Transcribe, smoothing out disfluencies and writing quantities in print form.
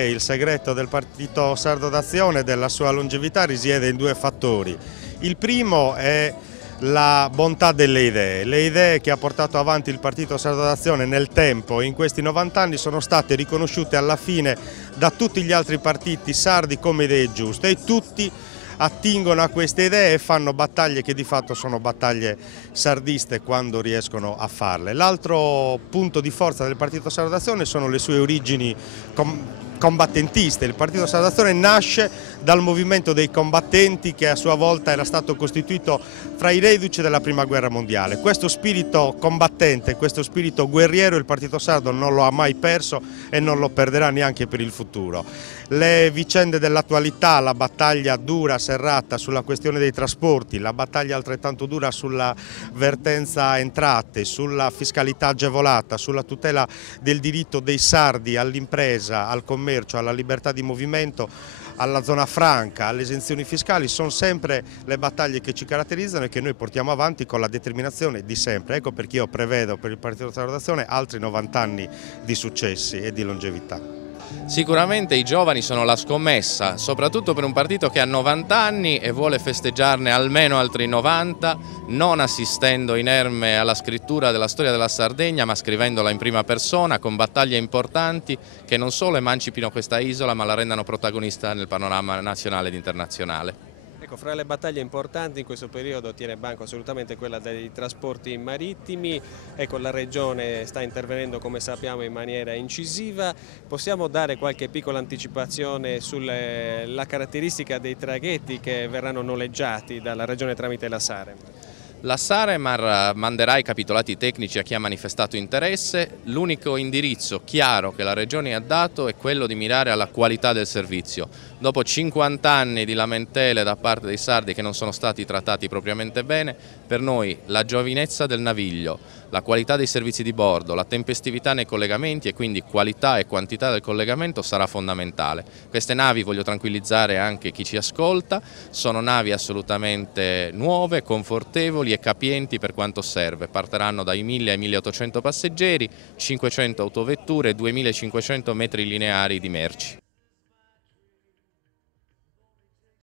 Il segreto del Partito Sardo d'Azione e della sua longevità risiede in due fattori. Il primo è la bontà delle idee. Le idee che ha portato avanti il Partito Sardo d'Azione nel tempo, in questi 90 anni, sono state riconosciute alla fine da tutti gli altri partiti sardi come idee giuste e tutti attingono a queste idee e fanno battaglie che di fatto sono battaglie sardiste quando riescono a farle. L'altro punto di forza del Partito Sardo d'Azione sono le sue origini combattentiste. Il Partito Sardo d'Azione nasce dal movimento dei combattenti che a sua volta era stato costituito fra i reduci della Prima Guerra Mondiale. Questo spirito combattente, questo spirito guerriero il Partito Sardo non lo ha mai perso e non lo perderà neanche per il futuro. Le vicende dell'attualità, la battaglia dura, serrata sulla questione dei trasporti, la battaglia altrettanto dura sulla vertenza entrate, sulla fiscalità agevolata, sulla tutela del diritto dei sardi all'impresa, al commercio, alla libertà di movimento, alla zona franca, alle esenzioni fiscali, sono sempre le battaglie che ci caratterizzano e che noi portiamo avanti con la determinazione di sempre. Ecco perché io prevedo per il Partito Sardo d'Azione altri 90 anni di successi e di longevità. Sicuramente i giovani sono la scommessa, soprattutto per un partito che ha 90 anni e vuole festeggiarne almeno altri 90, non assistendo inerme alla scrittura della storia della Sardegna, ma scrivendola in prima persona, con battaglie importanti che non solo emancipino questa isola, ma la rendano protagonista nel panorama nazionale ed internazionale. Ecco, fra le battaglie importanti in questo periodo tiene banco assolutamente quella dei trasporti marittimi. Ecco, la Regione sta intervenendo, come sappiamo, in maniera incisiva. Possiamo dare qualche piccola anticipazione sulla caratteristica dei traghetti che verranno noleggiati dalla Regione tramite la Sarem? La Saremar manderà i capitolati tecnici a chi ha manifestato interesse. L'unico indirizzo chiaro che la Regione ha dato è quello di mirare alla qualità del servizio. Dopo 50 anni di lamentele da parte dei sardi che non sono stati trattati propriamente bene, per noi la giovinezza del naviglio, la qualità dei servizi di bordo, la tempestività nei collegamenti e quindi qualità e quantità del collegamento sarà fondamentale. Queste navi, voglio tranquillizzare anche chi ci ascolta, sono navi assolutamente nuove, confortevoli e capienti per quanto serve. Partiranno dai 1000 ai 1800 passeggeri, 500 autovetture e 2500 metri lineari di merci.